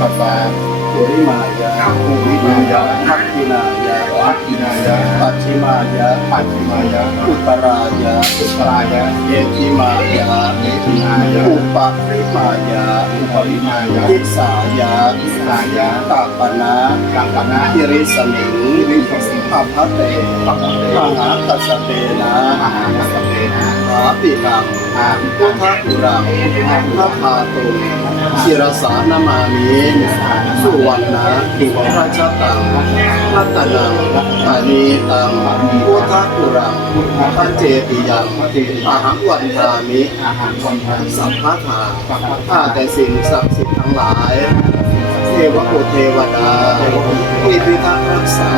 สัมพุทธัสสะสุริมายะภูริมายะทักขินายะทักขินายะปัจฉิมายะปัจฉิมายะอุตรายะอุตรายะเยจิมายะเยจิมายะอุปริมายะอุปริมายะทิสายะทิสายะตัปปนะตัปปนะทิริสมิงทิริสมิง ปัพพะเตปัพพะเตมหาตัสสะเตนะมหาตัสสะเตนะหาปิกังอาพุทธกุรังพระพาตุงศิรสานามามิสุวรรณะพระชตังรัตนังอานีตังพุทธกุรังพระเจติยังอาหังวันทามิสัพพะทาข้าแต่สิ่งศักดิ์สิทธิ์ทั้งหลาย เทวบุตรเทวดาที่พิทักษ์รักษา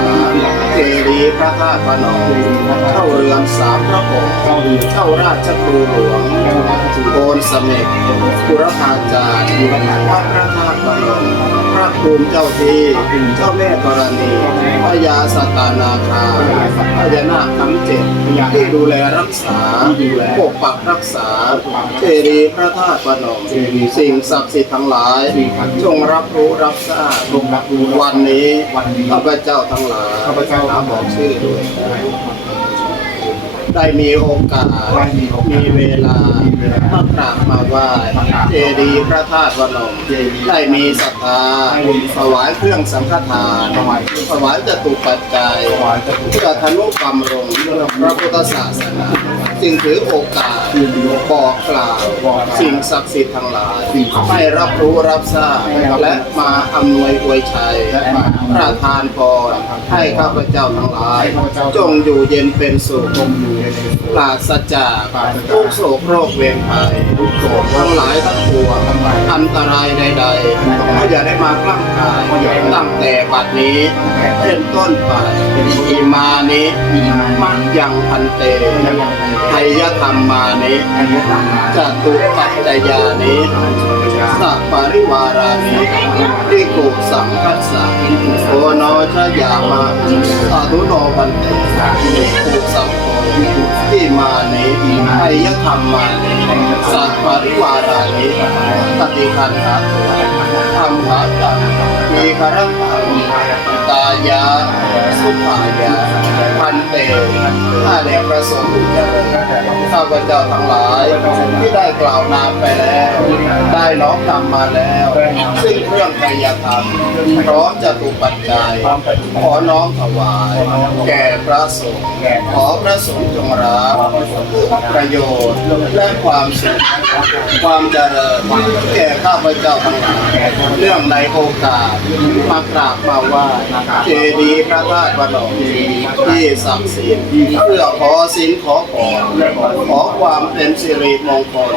เทรีพระธาตุพนมเข้าเรือนสามพระองค์เข้าราชครูหลวงโกนสเมกบุรพาจารย์พระธาตุพนม ระภูมิเจ้าที่เจ้าแม่ธรณีพญาสตานาคาพญานาคทั้งเจ็ดที่ดูแลรักษาปกปักรักษาเทรีพระธาตุพนมสิ่งศักดิ์สิทธิ์ทั้งหลาย จงรับรู้รับทราบจงรับรู้วันนี้ข้าพเจ้าทั้งหลายข้าพเจ้าบอกชื่อด้วย ได้มีโอกาสมีเวลามากราบมาไหว้เจดีย์พระธาตุพนมได้มีศรัทธาถวายเครื่องสังฆทานถวายจตุปัจจัย เพื่อทนุบำรุงพระพุทธศาสนา จึงถือโอกาสบอกกล่าวสิ่งศักดิ์สิทธิ์ทั้งหลายให้รับรู้รับทราบและมาอำนวยอวยชัยประทานพรให้ข้าพเจ้าทั้งหลาย จงอยู่เย็นเป็นสุขปราศจากทุกโศกโรคเวรภัยทุกโศกทั้งหลายทั้งปวงอันตรายใดๆก็อย่าได้มากล้ำกายตั้งแต่บัดนี้เป็นต้นไปอิมานิมัจยังพันเตไทยธรรมมานิจตุปัจจยานิสัพปริวารานิทิโกสังคัสสะโอนอชยามะสาธุโนบันเตภูสัมโฆที่มานิไทยธรรมมานิสัพปริวารานิปฏิคันหาธรรมหาตังมีคารังตังตายา สุภายาพันเตข้าแด่พระสงฆ์เจริญข้าพเจ้าทั้งหลายที่ได้กล่าวนามไปแล้ว ได้น้อมนำมาแล้ว ซึ่งเครื่องกายธรรมพร้อมจะถูกปัจจัย ขอน้อมถวาย แก่พระสงฆ์ขอพระสงฆ์จงรับประโยชน์และความสุขความเจริญแก่ข้าพเจ้าทั้งหลายเรื่องในโอกาสมากราบมาว่าเจดีย์พระธาตุพนมที่ศักดิ์สิทธิ์เพื่อขอสินขอพรขอความเป็นสิริมงคล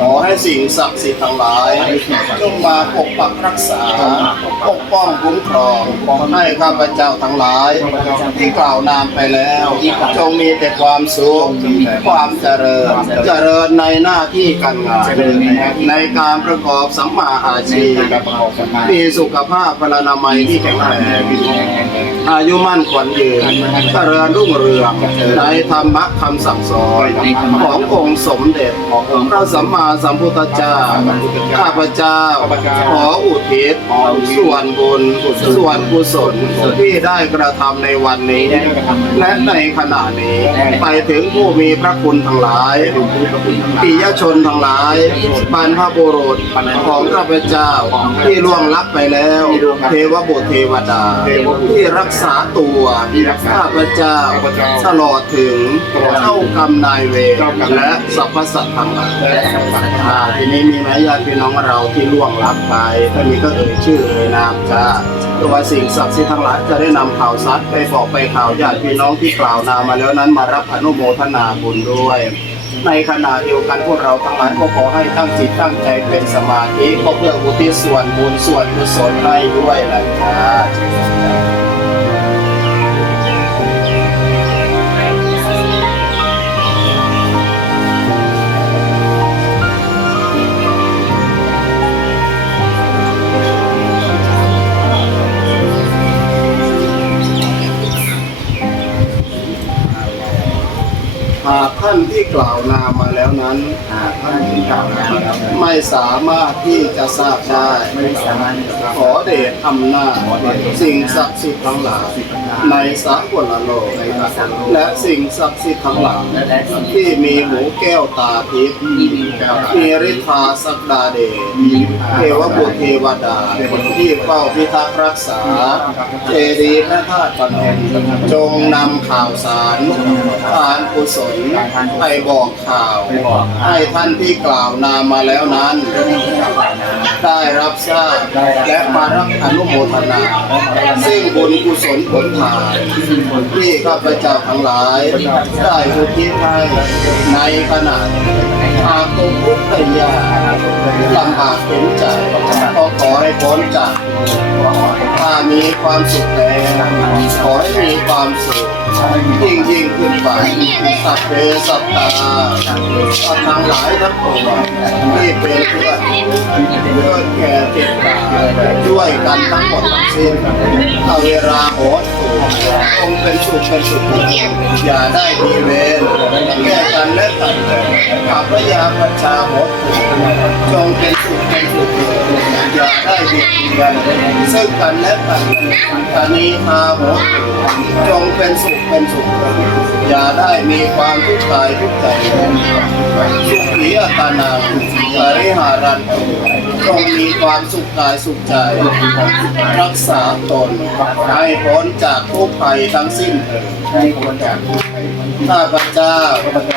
ขอให้สิ่งศักดิ์สิทธิ์ทั้งหลายจงมาปกปักรักษาปกป้องคุ้มครองให้ข้าพเจ้าทั้งหลาย ที่กล่าวนามไปแล้ว จงมีแต่ความสุขความเจริญ เจริญในหน้าที่การงานในการประกอบสัมมาอาชีพมีสุขภาพพลานามัยที่แข็งแรงอายุมั่นขวัญยืนเจริญรุ่งเรืองในธรรมะคำสั่งสอนขององค์สมเด็จพระสัมมาสัมพุทธเจ้าข้าพเจ้าขออุทิศส่วนบุญส่วนกุศลที่ได้กระทำในวันนี้ และในขณะนี้ไปถึงผู้มีพระคุณทั้งหลายปิยชนทั้งหลายบรรพบุรุษของข้าพเจ้าที่ล่วงลับไปแล้ว เทวบุตรเทวดาที่รักษาตัวข้าพเจ้าตลอดถึงเจ้ากรรมนายเวรและสรรพสัตว์ทั้งหลาย อ่าทีนี้มีไหมญาติพี่น้องเราที่ล่วงลับไปถ้ามีก็เอ่ยชื่อเอ่ยนามจ้าตัวสิ่งศักดิ์สิทธิ์ทั้งหลายจะได้นำข่าวสารไปบอกไปข่าวญาติพี่น้องที่กล่าวนามมาแล้วนั้นมารับอนุโมทนาบุญด้วย ในขณะเดียวกันพวกเราทั้งหลายก็ขอให้ตั้งจิตตั้งใจเป็นสมาธิก็เพื่ออุทิศส่วนบุญส่วนกุศลให้ด้วยนะจ๊ะ ท่านที่กล่าวนามมาแล้วนั้นหากท่านที่กล่าวมาแล้วนั้นไม่สามารถที่จะทราบได้ ไม่สามารถที่จะทราบ ขอเดชอำนาจสิ่งศักดิ์สิทธิ์ทั้งหลายในสากลโลกและสิ่งศักดิ์สิทธิ์ทั้งหลายที่มีหูแก้วตาทิพย์มีฤทธาสักดาเดชเทวบุตรเทวดาที่เฝ้าพิทักษ์รักษาเจดีย์พระธาตุพนมจงนำข่าวสารทานกุศลไปบอกข่าว ให้ท่านที่กล่าวนามมาแล้วนั้น ได้รับทราบและมารับอนุโมทนา ซึ่งบุญกุศลผลทานที่ข้าพเจ้าทั้งหลาย ได้อุทิศให้ในขณะหากตกทุกข์ได้ยากลำบากเห็นใจก็ขอให้พ้นจากามีความสุขแล้วขอให้มีความสุขยิ่งยิ่งขึ้นไปสัพเพสัตตาสัตว์ทั้งหลายทั้งปวงที่เป็นเพื่อนเพื่อแก่เจ็บตายด้วยกันทั้งหมดทั้งสิ้นเอาเวลาโหดถูกคงเป็นสุขเป็นสุขอย่าได้มีเวรแก้กันและตัดกันขับพยาประชาโหดถูกจงเป็นสุขเป็นสุขอย่าได้เบียดเบียนซึ่งกันและปันตานีพาโหดถูกจงเป็นสุขเป็นสุข อย่าได้มีความทุกข์กายทุกข์ใจสุขีอัตานังปริหารันตุจงมีความสุขกายสุขใจ รักษาตนให้พ้นจากทุกภัยทั้งสิ้นให้ควรจาก ข้าพเจ้า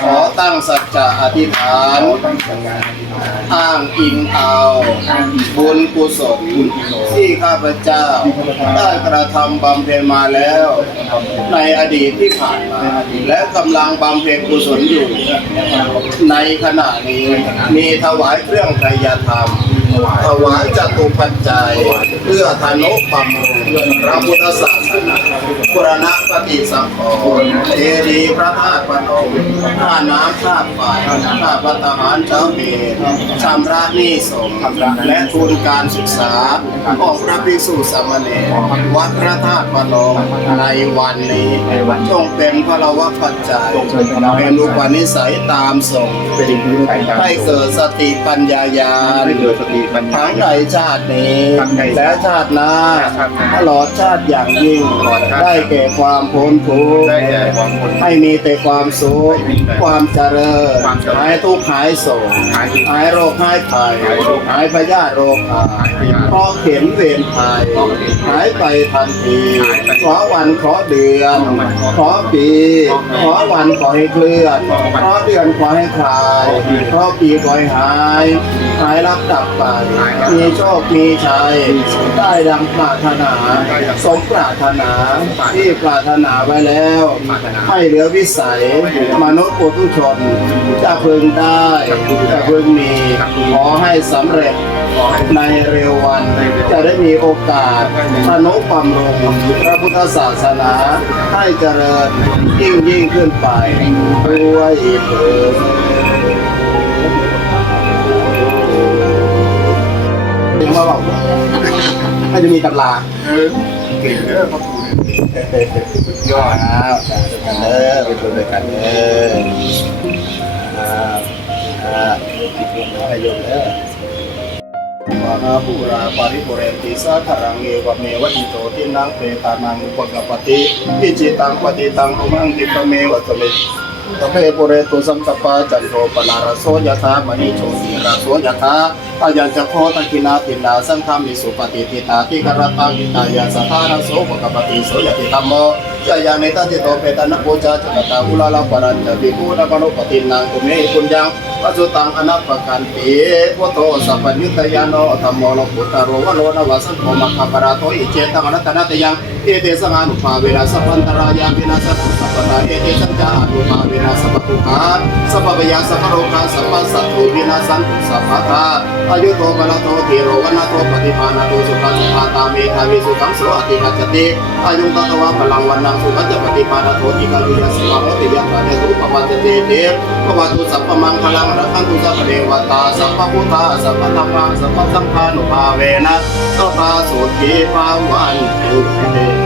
ขอตั้งสัจจะอธิษฐานตั้งสังการอธิษฐาน อ้างอิงเอาบุญกุศลที่ข้าพเจ้าได้กระทำบำเพ็ญมาแล้ว ในอดีตที่ผ่านมา และกำลังบำเพ็ญกุศลอยู่ ในขณะนี้มีถวายเครื่องไตรยธรรม ถวายจตุปัจจัย เพื่อธนุบำรุงพระพุทธศาสนาบุรณะปฏิสังขรณ์เจดีย์พระธาตุพนมท่าน้ำท่าไฟท่าปัตหารเจ้าเมรชำระหนี้สงฆ์และทุนการศึกษาของพระภิกษุสามเณรวัดพระธาตุพนมในวันนี้จงเป็นพลวะปัจจัยเป็นอุปนิสัยตามสงเป็นพื้นไปตามให้เกิดสติปัญญาญาณให้เกิดสติปัญญาทั้งในชาตินี้ ทั้งในและชาติหน้าชาติหน้าตลอดชาติอย่างยิ่ง ตลอดชาติได้แก่ความพ้นทุกข์ได้แก่ความพ้นให้มีแต่ความสุขให้มีแต่ความเจริญความเจริญหายทุกข์หายโศกหายทุกข์หายโรคหายภัยหายโรคหายพยาธิโรคภัยหายพยาธิเพราะเข็นเวรภัยเพราะเข็นหายไปทันทีหายไปขอวันขอเดือนขอวันขอปีขอวันขอให้เคลื่อนขอวันขอเดือนขอให้คลายขอเดือนขอปีขอให้หาย หายรับดับไปหายรับมีโชค มีชัย ได้ดังปรารถนา สมปรารถนา ที่ปรารถนาไว้แล้ว ให้เหลือวิสัย มนุษย์ปุถุชน จะพึงได้ จะพึงมี ขอให้สำเร็จในเร็ววันจะได้มีโอกาสธนุบำรุงพระพุทธศาสนาให้เจริญยิ่งยิ่งขึ้นไปด้วยเถิด มาบอกให้จะมีตำราเออเก่งเด้อพระครูยอดครับกันเด้อไปดูด้วยกันเด้อครับครับให้ยกเด้อวานาภูราปาริปุเรนติสาคารังเอวะเมวะอิโตทินังเปตานังอุปกปติอิจิตังปฏิตังอุมังติปะเมวะสมิ สพเพปุเรตุสังกปปาจันโทปนารโสยถามณีโชติราโสยถาอายัญจะโคตกินาตินาสังฆามิสุปฏิทิตาทิกรตังอิตายาสทธานโสปกปติโสยติธรรมโมจายาเนตันติโตเปตนะโพจาจกตาอุลาลาปรันจะวิภูนะปนุปตินังกุเมปุญญังปัจจุตังอนัปปกันติพุทโธสัพพนิตยานโนธรรมโลกุตโรวโลนวสันโฆมัคคปราโตอิเจตังอนัตตนาตยังเอเตสังานุภาเวนะสัพพันตรายาวินาสัพสัพพตาเอเตสัจจานุภาเวนะสัพพทุกขาสัพพะยาสัพพโรคาสัพพสัตถุวินาสันตุสัพพทาอายุโตปะลโตติโรวนะโตปฏิภาณโตสุขัสสุขตาเมธาวิสุขังโสอติกัจจติอายุตตวะพลังวันนังสุขัจจปฏิภาณโตติกาลุยสวะโมติยัตตะเนตุปปัจจติเตปวัตุสัพพมังคลังรักขันตุสัพเทวตาสัพพพุทธาสัพพธรรมังสัพพสังฆานุภาเวนะสัพพะสุขีภาวันตุเต